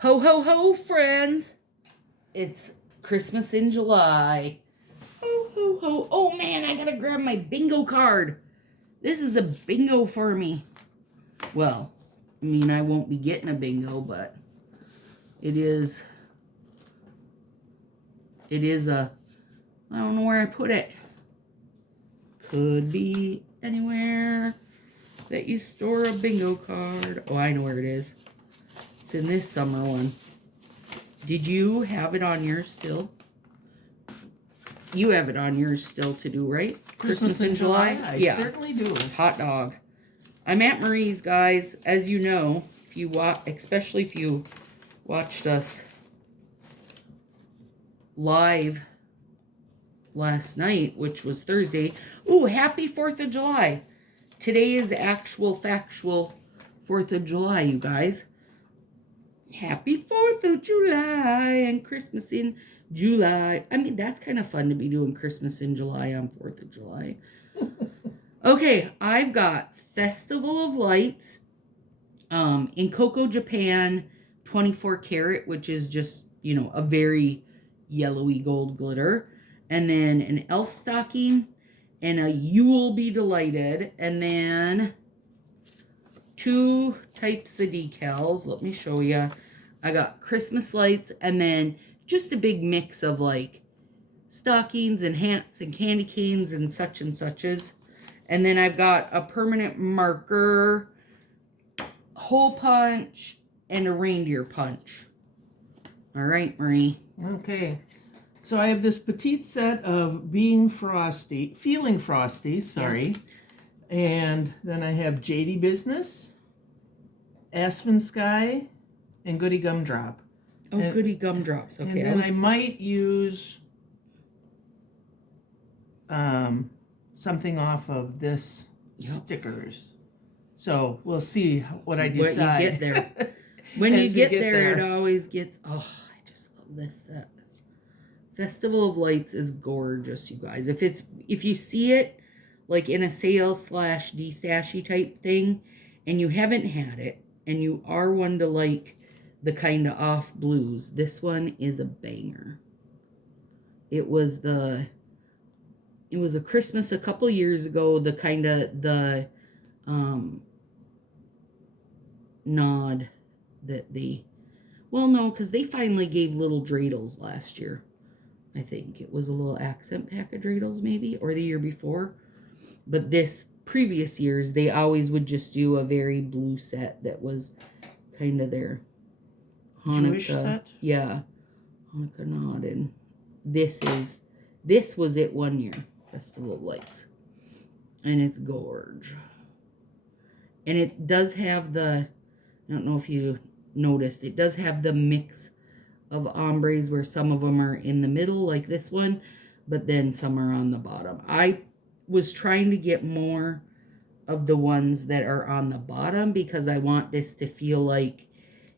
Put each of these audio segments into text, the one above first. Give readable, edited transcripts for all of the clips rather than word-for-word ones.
Ho, ho, ho, friends. It's Christmas in July. Ho, ho, ho. Oh, man, I gotta grab my bingo card. This is a bingo for me. Well, I mean, I won't be getting a bingo, but it is a, I don't know where I put it. Could be anywhere that you store a bingo card. Oh, I know where it is. It's in this summer one. Did you have it on yours still? You have it on yours still to do, right? Christmas in July? I certainly do. Hot dog. I'm at Marie's, guys. As you know, if you especially if you watched us live last night, which was Thursday. Ooh, happy 4th of July. Today is actual factual 4th of July, you guys. Happy 4th of July and Christmas in July. I mean, that's kind of fun to be doing Christmas in July on 4th of July. Okay, I've got Festival of Lights in Coco, Japan, 24 karat, which is just, you know, a very yellowy gold glitter. And then an elf stocking and a You'll Be Delighted. And then 2 types of decals. Let me show you. I got Christmas lights and then just a big mix of like stockings and hats and candy canes and suches. And then I've got a permanent marker, hole punch, and a reindeer punch. All right, Marie. Okay. So I have this petite set of Feeling Frosty, sorry. Yeah. And then I have JD Business, Aspen Sky, and Goody Gumdrop. Oh, Goody Gumdrops. Okay. And then I might use something off of this stickers. So we'll see what I decide. When you get there. When you get there, it always gets... Oh, I just love this set. Festival of Lights is gorgeous, you guys. If you see it like in a sale / destashy type thing and you haven't had it and you are one to like the kind of off blues, this one is a banger. It was a Christmas a couple years ago, the nod that they, well, no, because they finally gave little dreidels last year. I think it was a little accent pack of dreidels maybe, or the year before. But this previous years, they always would just do a very blue set that was kind of their Hanukkah. Jewish set? Yeah. Hanukkah nod. And this was it one year, Festival of Lights. And it's gorge. And it does have I don't know if you noticed, it does have the mix of ombres where some of them are in the middle like this one, but then some are on the bottom. I was trying to get more of the ones that are on the bottom because I want this to feel like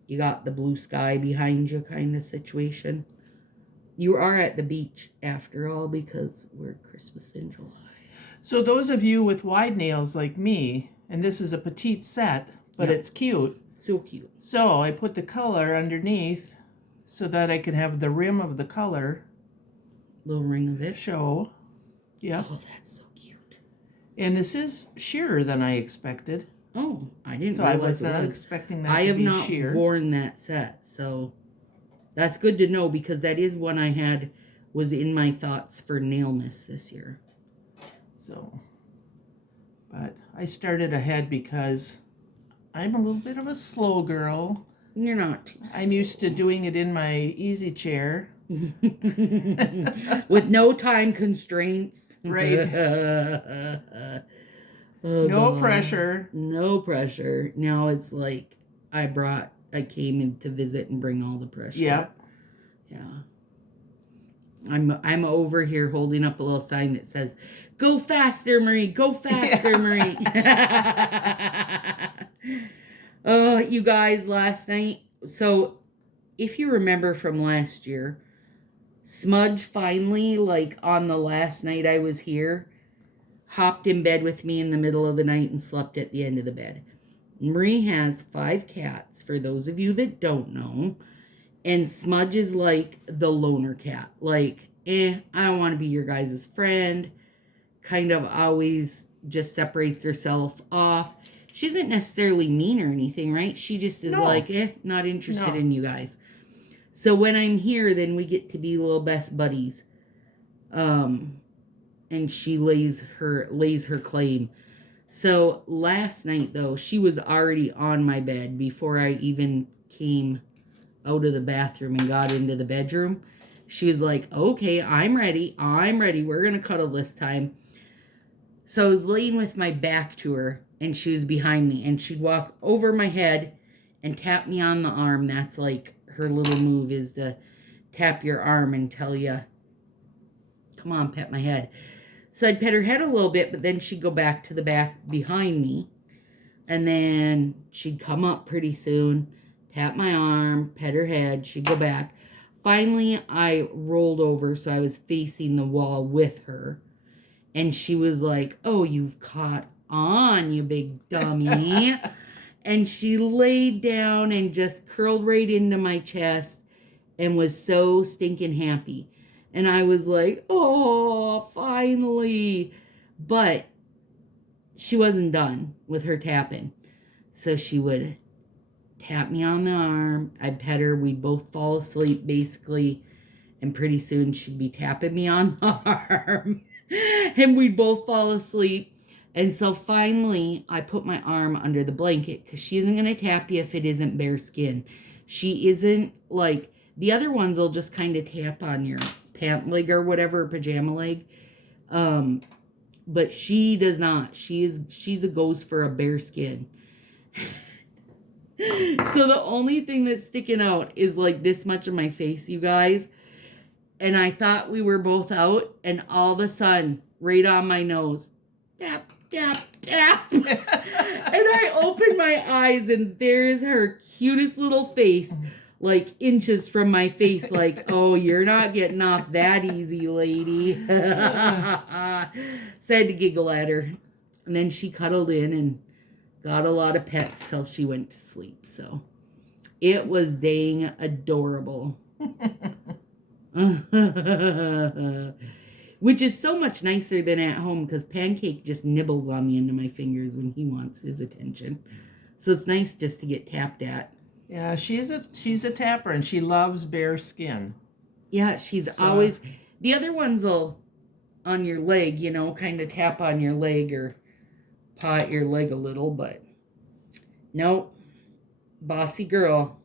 you got the blue sky behind you kind of situation. You are at the beach after all because we're Christmas in July. So those of you with wide nails like me, and this is a petite set, but it's cute. So cute. So I put the color underneath so that I can have the rim of the color. Little ring of it. Show. Yeah. Oh, that's so cute. And this is sheerer than I expected. Oh, I didn't realize I was not expecting that to be sheer. I have not worn that set, so that's good to know because that is one I had was in my thoughts for Nailmas this year. So, but I started ahead because I'm a little bit of a slow girl. You're not too slow. I'm used to doing it in my easy chair. With no time constraints. Right. No pressure. No pressure. Now it's like I came in to visit and bring all the pressure. Yeah. Yeah. I'm over here holding up a little sign that says, "Go faster, Marie. Go faster, Marie." Oh, you guys, last night. So, if you remember from last year, Smudge finally, like on the last night I was here, hopped in bed with me in the middle of the night and slept at the end of the bed. Marie has 5 cats, for those of you that don't know. And Smudge is like the loner cat. Like, I don't want to be your guys' friend. Kind of always just separates herself off. She isn't necessarily mean or anything, right? She just is like, not interested in you guys. So when I'm here, then we get to be little best buddies. And she lays her claim. So last night, though, she was already on my bed before I even came out of the bathroom and got into the bedroom. She was like, okay, I'm ready. We're going to cuddle this time. So I was laying with my back to her, and she was behind me, and she'd walk over my head and tap me on the arm. That's like her little move, is to tap your arm and tell you, come on, pet my head. So I'd pet her head a little bit, but then she'd go back to the back behind me, and then she'd come up pretty soon, tap my arm, pet her head, she'd go back. Finally, I rolled over, so I was facing the wall with her. And she was like, oh, you've caught on, you big dummy. And she laid down and just curled right into my chest and was so stinking happy. And I was like, oh, finally. But she wasn't done with her tapping. So she would tap me on the arm. I'd pet her. We'd both fall asleep, basically. And pretty soon she'd be tapping me on the arm. And we'd both fall asleep. And so finally, I put my arm under the blanket, because she isn't going to tap you if it isn't bare skin. She isn't like, the other ones will just kind of tap on your pant leg or whatever, pajama leg. But she does not. She's a goes for a bare skin. So the only thing that's sticking out is like this much of my face, you guys. And I thought we were both out, and all of a sudden, right on my nose, tap, tap, tap. And I opened my eyes, and there's her cutest little face, like inches from my face, like, oh, you're not getting off that easy, lady. So I had to giggle at her. And then she cuddled in and got a lot of pets till she went to sleep. So it was dang adorable. Which is so much nicer than at home, because Pancake just nibbles on the end of my fingers when he wants his attention. So it's nice just to get tapped at. Yeah, she's a tapper, and she loves bare skin. Yeah, she's always, the other ones will on your leg, you know, kind of tap on your leg or paw at your leg a little, but nope, bossy girl.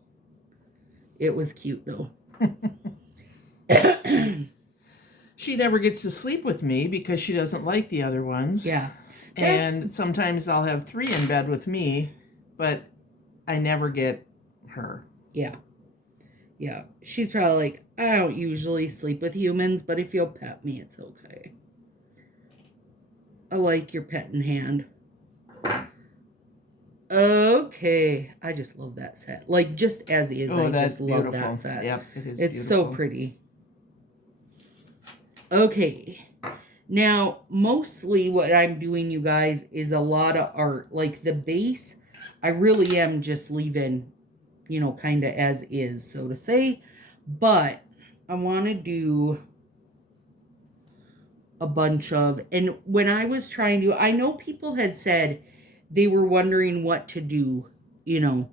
It was cute though. She never gets to sleep with me because she doesn't like the other ones. Yeah. And sometimes I'll have 3 in bed with me, but I never get her. Yeah. Yeah. She's probably like, I don't usually sleep with humans, but if you'll pet me, it's okay. I like your pet in hand. Okay. I just love that set. Like, just as is, I just love that set. Yep, it is It's beautiful. so pretty. Okay. Now, mostly what I'm doing, you guys, is a lot of art. Like, the base, I really am just leaving, you know, kind of as is, so to say. But I want to do a bunch of, and when I was trying to, I know people had said they were wondering what to do, you know,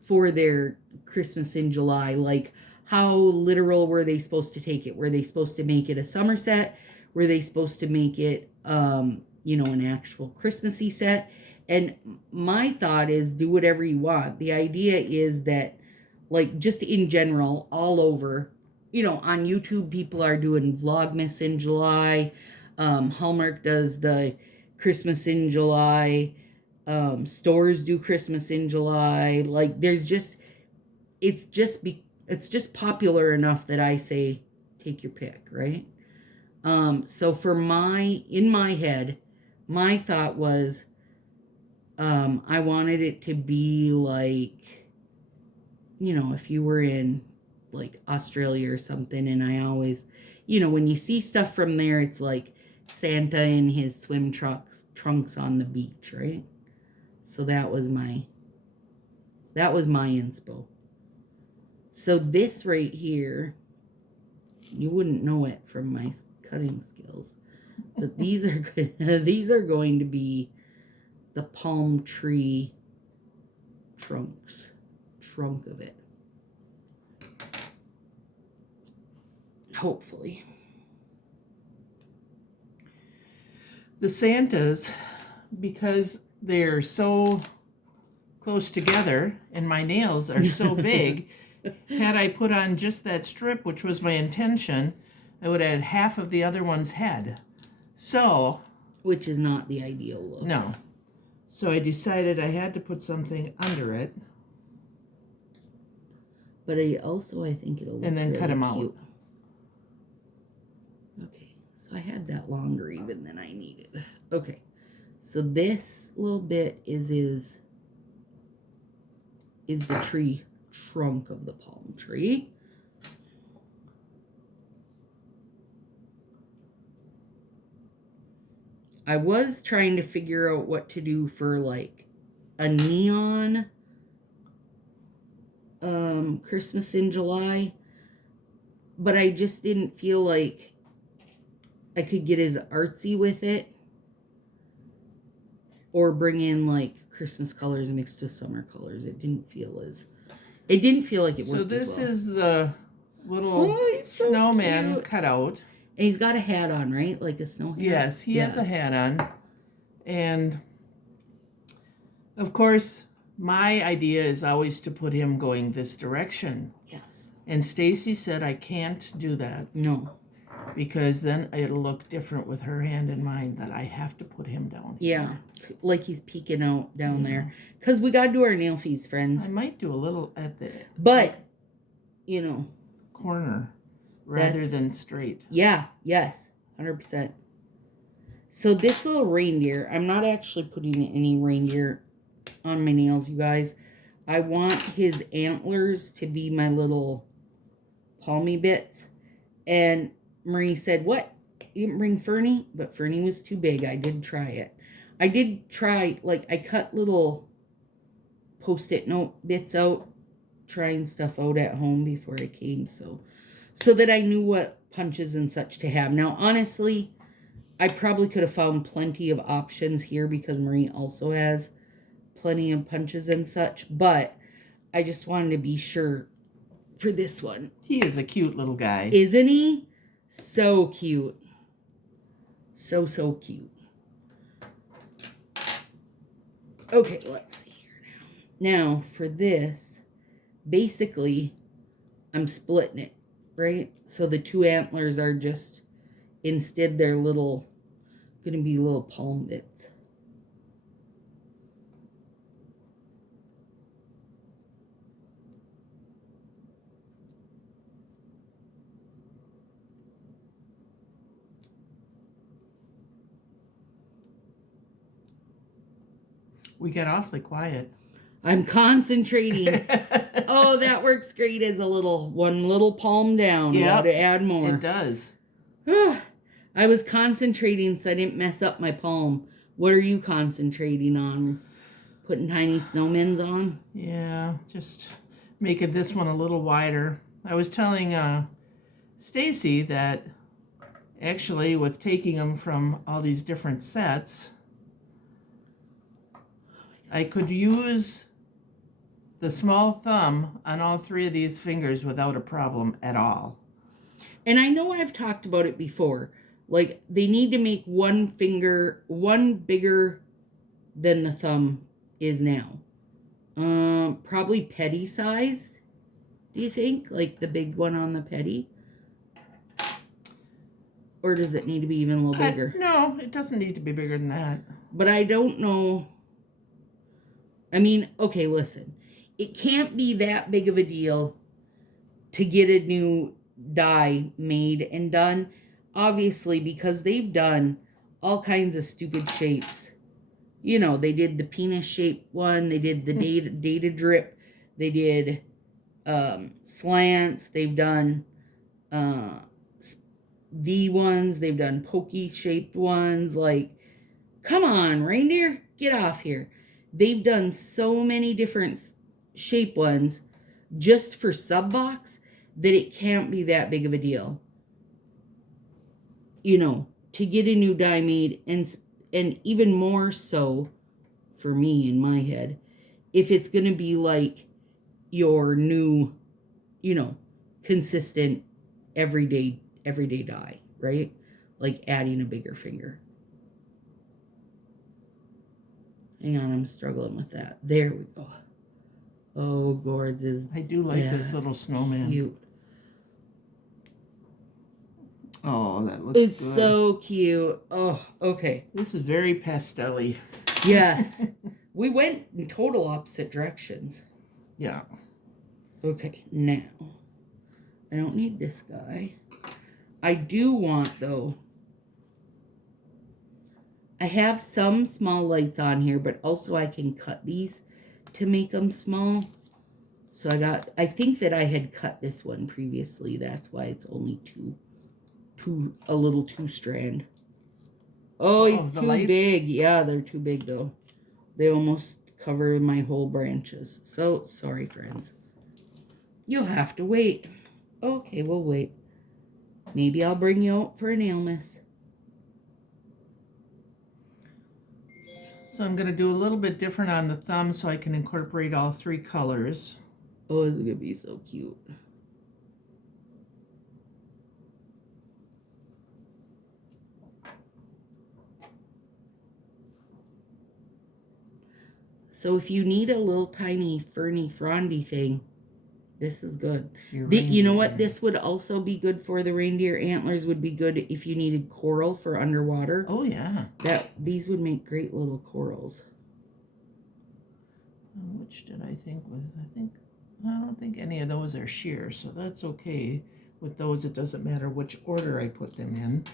for their Christmas in July. Like, how literal were they supposed to take it? Were they supposed to make it a summer set? Were they supposed to make it, you know, an actual Christmassy set? And my thought is, do whatever you want. The idea is that, like, just in general, all over, you know, on YouTube, people are doing Vlogmas in July. Hallmark does the Christmas in July. Stores do Christmas in July. Like, there's just, it's just popular enough that I say, take your pick, right? So for in my head, my thought was, I wanted it to be like, you know, if you were in like Australia or something, and I always, you know, when you see stuff from there, it's like Santa in his swim trunks on the beach, right? So that was my That was my inspo. So this right here, you wouldn't know it from my cutting skills, but these are good. These are going to be the palm tree trunk of it. Hopefully. The Santas, because they're so close together and my nails are so big, had I put on just that strip, which was my intention, I would have had half of the other one's head. So, which is not the ideal look. No. So I decided I had to put something under it. But I think it'll look and then really cut them cute. out. Okay, so I had that longer even than I needed. Okay, so this little bit is the tree trunk of the palm tree. I was trying to figure out what to do for like a neon Christmas in July, but I just didn't feel like I could get as artsy with it or bring in like Christmas colors mixed with summer colors. It didn't feel like it worked. So this as well. is the little snowman cutout. And he's got a hat on, right? Like a snow hat? Yes, he has a hat on. And of course, my idea is always to put him going this direction. Yes. And Stacy said I can't do that. No. Because then it'll look different with her hand in mine, that I have to put him down here. Yeah, like he's peeking out down there. Because we got to do our nail fees, friends. I might do a little at the... But, you know... corner rather than straight. Yeah, yes, 100%. So this little reindeer, I'm not actually putting any reindeer on my nails, you guys. I want his antlers to be my little palmy bits. And Marie said, what? You didn't bring Fernie? But Fernie was too big. I did try it. I did try, like, I cut little Post-it note bits out, trying stuff out at home before I came, so that I knew what punches and such to have. Now, honestly, I probably could have found plenty of options here because Marie also has plenty of punches and such, but I just wanted to be sure for this one. He is a cute little guy. Isn't he? So cute. So cute. Okay, let's see here now. Now, for this, basically, I'm splitting it, right? So the two antlers are just, instead they're going to be little palm bits. We get awfully quiet. I'm concentrating. Oh, that works great as one little palm down. Yeah, to add more. It does. I was concentrating so I didn't mess up my palm. What are you concentrating on? Putting tiny snowmen on? Yeah, just making this one a little wider. I was telling Stacy that actually with taking them from all these different sets, I could use the small thumb on all three of these fingers without a problem at all. And I know I've talked about it before. Like, they need to make one finger, one bigger than the thumb is now. Probably petty sized, do you think? Like the big one on the petty? Or does it need to be even a little bigger? No, it doesn't need to be bigger than that. But I don't know. I mean, okay, listen. It can't be that big of a deal to get a new die made and done. Obviously, because they've done all kinds of stupid shapes. You know, they did the penis shaped one. They did the data drip. They did slants. They've done V ones. They've done pokey shaped ones. Like, come on, reindeer, get off here. They've done so many different shape ones just for sub box that it can't be that big of a deal. You know, to get a new die made, and even more so for me in my head, if it's going to be like your new, you know, consistent everyday die, right? Like adding a bigger finger. Hang on, I'm struggling with that. There we go. Oh, Gourds is I do like this little snowman. cute. Oh, that looks It's good. so cute. Oh, okay. This is very pastel-y. Yes. We went in total opposite directions. Yeah. Okay, now. I don't need this guy. I do want, though. I have some small lights on here, but also I can cut these to make them small. So I think that I had cut this one previously. That's why it's only a little two strand. Oh, he's too lights? big. Yeah, they're too big though. They almost cover my whole branches. So sorry, friends. You'll have to wait. Okay, we'll wait. Maybe I'll bring you out for a nail miss. So I'm going to do a little bit different on the thumb so I can incorporate all three colors. Oh, it's going to be so cute. So if you need a little tiny ferny frondy thing, this is good. You know what? This would also be good for the reindeer antlers. Would be good if you needed coral for underwater. Oh yeah. These would make great little corals. Which did I think was? I don't think any of those are sheer, so that's okay. With those, it doesn't matter which order I put them in.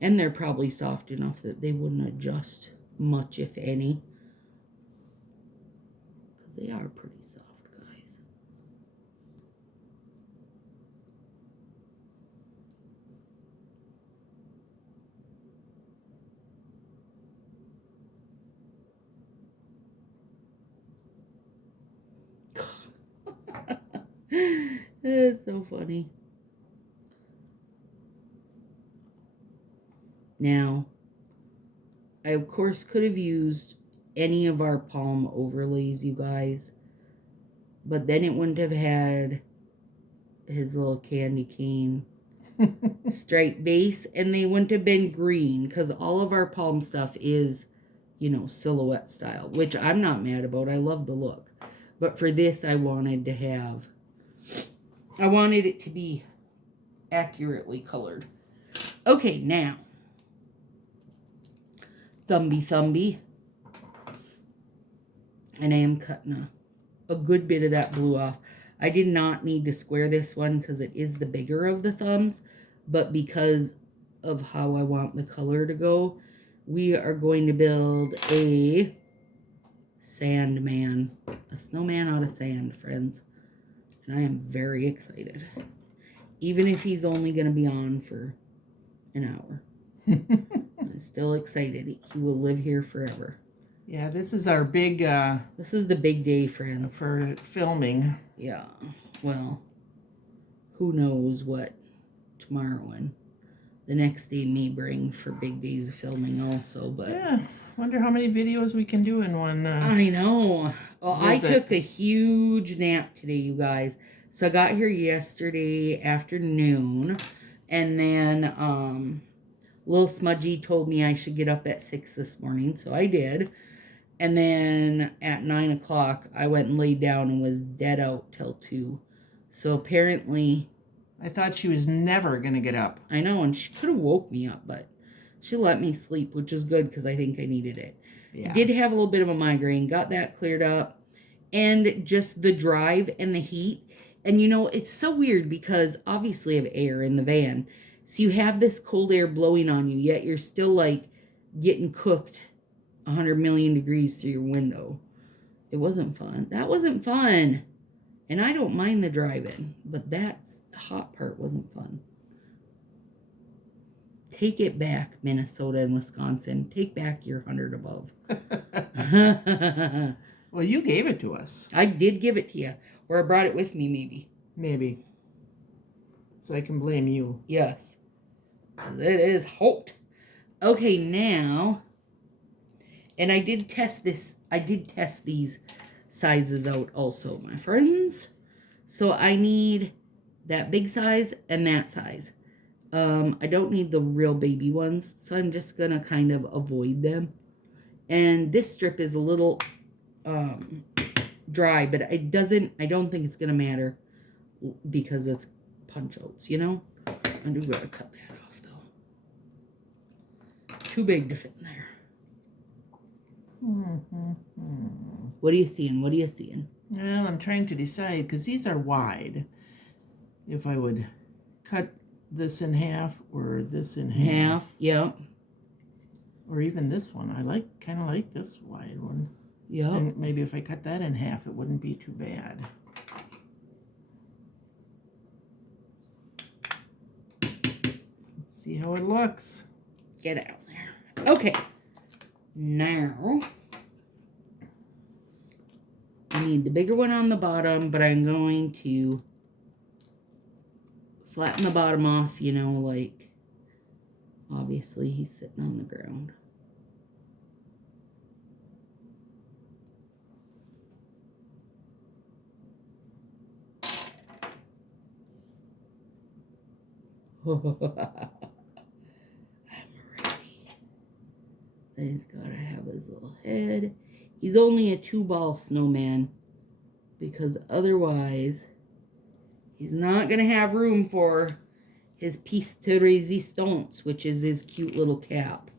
And they're probably soft enough that they wouldn't adjust much, if any. Because they are pretty soft, guys. It's so funny. Now, I of course could have used any of our palm overlays, you guys, but then it wouldn't have had his little candy cane striped base, and they wouldn't have been green, because all of our palm stuff is, you know, silhouette style, which I'm not mad about. I love the look. But for this, I wanted it to be accurately colored. Okay, now, Thumby. And I am cutting a good bit of that blue off. I did not need to square this one because it is the bigger of the thumbs, but because of how I want the color to go, we are going to build a sandman, a snowman out of sand, friends. And I am very excited. Even if he's only going to be on for an hour. I'm still excited. He will live here forever. Yeah, this is our big... this is the big day, friends. For filming. Yeah. Well, who knows what tomorrow and the next day may bring for big days of filming also. But yeah, wonder how many videos we can do in one I know. Well, visit. I took a huge nap today, you guys. So I got here yesterday afternoon, and then Little Smudgy told me I should get up at 6 this morning, so I did. And then at 9 o'clock, I went and laid down and was dead out till 2. So apparently... I thought she was never going to get up. I know, and she could have woke me up, but she let me sleep, which is good because I think I needed it. Yeah. Did have a little bit of a migraine, got that cleared up. And just the drive and the heat. And you know, it's so weird because obviously I have air in the van. So you have this cold air blowing on you, yet you're still like getting cooked 100 million degrees through your window. It wasn't fun. That wasn't fun. And I don't mind the drive-in, but that hot part wasn't fun. Take it back, Minnesota and Wisconsin. Take back your 100 above. Well, you gave it to us. I did give it to you. Or I brought it with me, maybe. Maybe. So I can blame you. Yes. 'Cause it is hot. Okay, now... And I did test this. I did test these sizes out also, my friends. So I need that big size and that size. I don't need the real baby ones, so I'm just gonna kind of avoid them. And this strip is a little dry, but I don't think it's gonna matter because it's punch outs, you know? I do gotta cut that off though. Too big to fit in there. What are you seeing? What are you seeing? Well, I'm trying to decide because these are wide. If I would cut this in half or this in half. Yeah. Or even this one. I kind of like this wide one. Yeah. And maybe if I cut that in half, it wouldn't be too bad. Let's see how it looks. Get out there. Okay. Now, I need the bigger one on the bottom, but I'm going to flatten the bottom off, you know, like, obviously he's sitting on the ground. I'm ready. Then he's got to have his little head. He's only a 2-ball snowman because otherwise he's not going to have room for his piece de resistance, which is his cute little cap.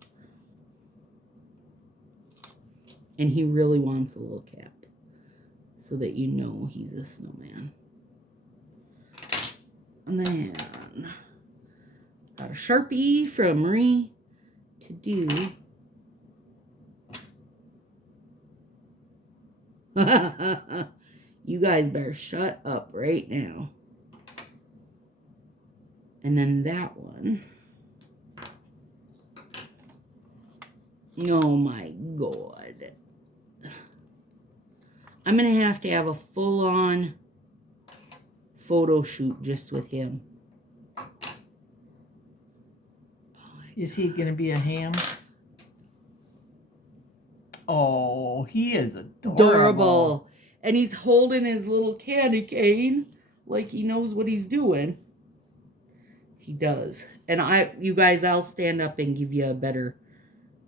And he really wants a little cap so that you know he's a snowman. And then got a Sharpie from Marie to do you guys better shut up right now. And then that one. Oh my God. I'm going to have a full-on photo shoot just with him. Is he going to be a ham? Oh, he is adorable. And he's holding his little candy cane like he knows what he's doing. He does. And you guys, I'll stand up and give you a better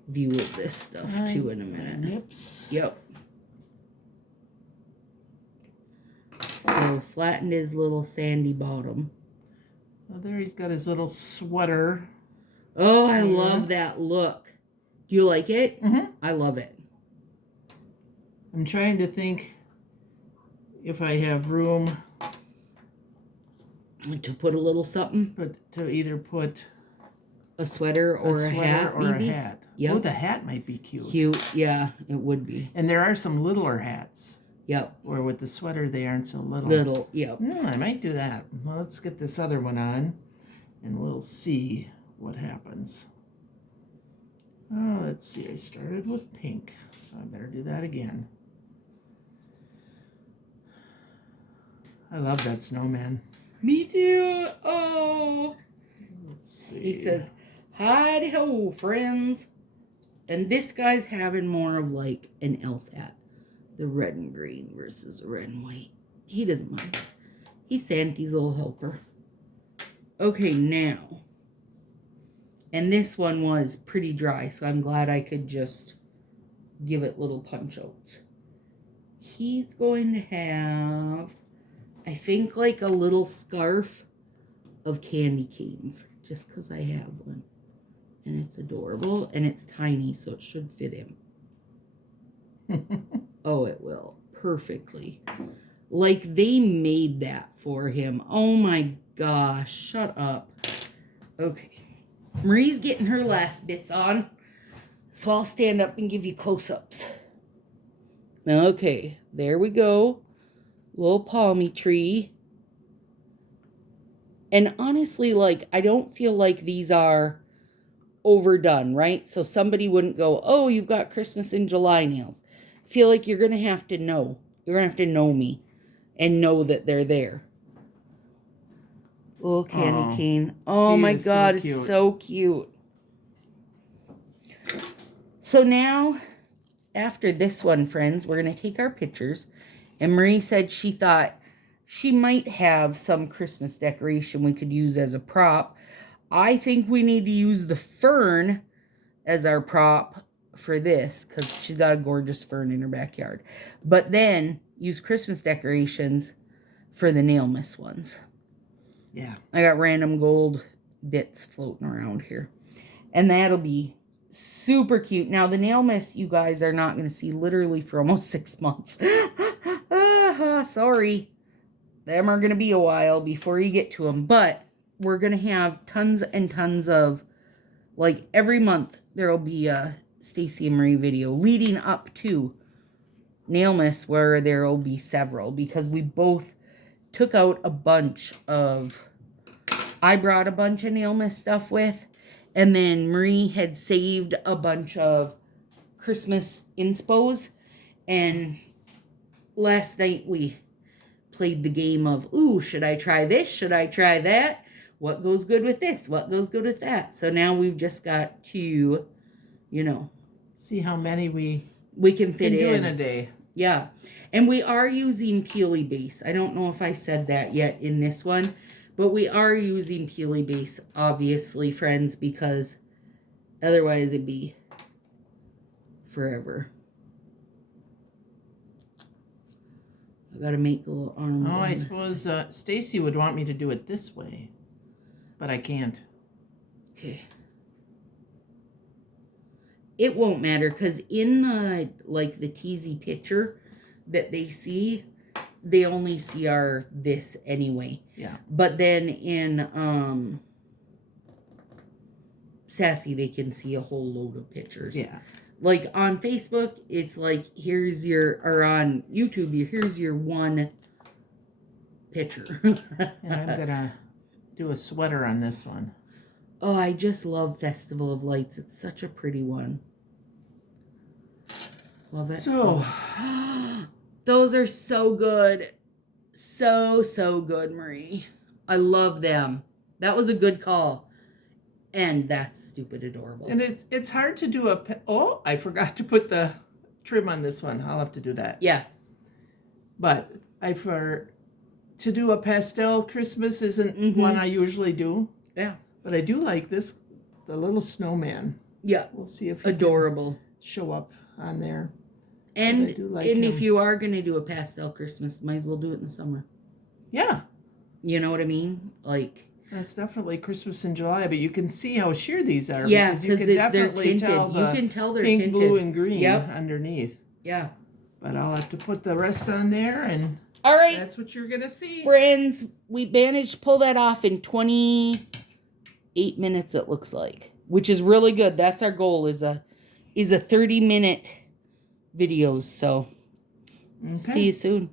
view of this stuff too in a minute. Yips. Yep. So flattened his little sandy bottom. Well, there he's got his little sweater. Oh, I love that look. Do you like it? Mm-hmm. I love it. I'm trying to think if I have room to put a little something. But to either put a sweater or a hat, or maybe? A hat. Yep. Oh, the hat might be cute. Cute, yeah, it would be. And there are some littler hats. Yep. Or with the sweater, they aren't so little. Little, yep. I might do that. Well, let's get this other one on, and we'll see what happens. Oh, let's see. I started with pink, so I better do that again. I love that snowman. Me too. Oh. Let's see. He says, "Hi ho, friends." And this guy's having more of like an elf hat. The red and green versus the red and white. He doesn't mind. He's Santa's little helper. Okay, now. And this one was pretty dry, so I'm glad I could just give it little punch outs. He's going to have, I think, like a little scarf of candy canes, just because I have one. And it's adorable, and it's tiny, so it should fit him. Oh, it will. Perfectly. Like, they made that for him. Oh, my gosh. Shut up. Okay. Marie's getting her last bits on, so I'll stand up and give you close-ups. Okay. There we go. Little palmy tree. And honestly, like, I don't feel like these are overdone, right? So somebody wouldn't go, "Oh, you've got Christmas in July nails." feel like you're going to have to know. You're going to have to know me and know that they're there. Oh, candy cane. Oh my God, it's so cute. So now, after this one, friends, we're going to take our pictures. And Marie said she thought she might have some Christmas decoration we could use as a prop. I think we need to use the fern as our prop for this because she's got a gorgeous fern in her backyard. But then use Christmas decorations for the nail miss ones. Yeah. I got random gold bits floating around here. And that'll be super cute. Now, the nail miss you guys are not going to see literally for almost 6 months. Sorry. Them are going to be a while before you get to them. But we're going to have tons and tons of, like, every month there will be a Stacy and Marie video leading up to nail miss where there will be several because we both took out a bunch of, I brought a bunch of nail miss stuff with, and then Marie had saved a bunch of Christmas inspos, and last night we played the game of, ooh, should I try this? Should I try that? What goes good with this? What goes good with that? So now we've just got to, you know, see how many we can fit in a day. Yeah. And we are using Peely base. I don't know if I said that yet in this one, but we are using Peely base, obviously, friends, because otherwise it'd be forever. I gotta make the little arms. Oh, I suppose Stacy would want me to do it this way, but I can't. Okay. It won't matter because in the, like, the teasy picture that they see, they only see our this anyway. Yeah. But then in Sassy, they can see a whole load of pictures. Yeah. Like on Facebook, it's like, here's your, or on YouTube, here's your one picture. And I'm gonna do a sweater on this one. Oh, I just love Festival of Lights. It's such a pretty one. Love it. So, those are so good. So good, Marie. I love them. That was a good call. And that's stupid adorable. And it's hard to do oh, I forgot to put the trim on this one. I'll have to do that. Yeah. But to do a pastel Christmas isn't one I usually do. Yeah. But I do like this, the little snowman. Yeah. We'll see if he adorable can show up on there. And like and if you are going to do a pastel Christmas, might as well do it in the summer. Yeah. You know what I mean? Like, that's definitely Christmas in July, but you can see how sheer these are. Yeah, because you can definitely tell you can tell they're pink, tinted. blue, and green underneath. Yeah. But I'll have to put the rest on there, and all right, that's what you're gonna see, friends. We managed to pull that off in 28 minutes. It looks like, which is really good. That's our goal. Is a 30-minute videos. So, see you soon.